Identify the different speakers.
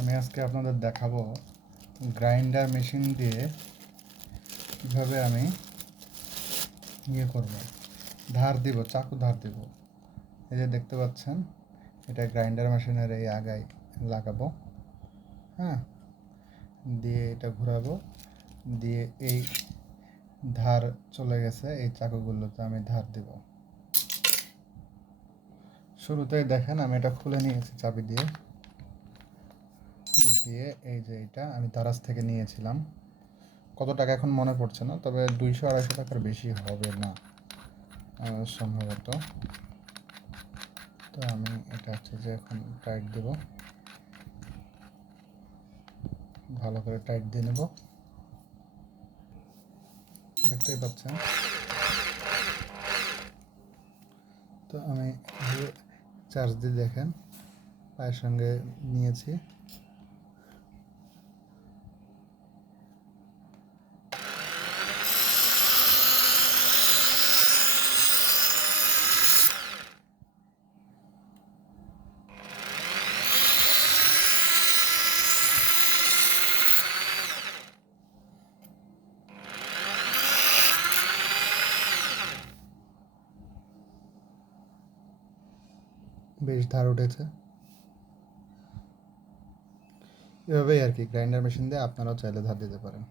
Speaker 1: আমি আজকে আপনাদের দেখাবো গ্রাইন্ডার মেশিন দিয়ে কীভাবে আমি ইয়ে করব, ধার দিব, চাকু ধার দিব। এই যে দেখতে পাচ্ছেন, এটা গ্রাইন্ডার মেশিনের এই আগায় লাগাবো। হ্যাঁ দিয়ে এটা ঘোরাবো। দিয়ে এই ধার চলে গেছে, এই চাকুগুলোতে আমি ধার দিব। শুরুতেই দেখেন, আমি এটা খুলে নিয়েছি চাবি দিয়ে। দিয়ে এই যে এটা আমি তারাজ থেকে নিয়েছিলাম। কত টাকা এখন মনে পড়ছে না, তবে দুইশো আড়াইশো টাকার বেশি হবে না সম্ভবত। তো আমি এটা হচ্ছে যে এখন টাইট দেব। ভালো করে টাইট দিয়ে নেব। দেখতেই পাচ্ছেন। তো আমি চার্জ দিয়ে দেখেন, পায়ের সঙ্গে নিয়েছি। বেশ ধার উঠেছে। এভাবেই আর কি গ্রাইন্ডার মেশিন দিয়ে আপনারাও চাইলে ধার দিতে পারেন।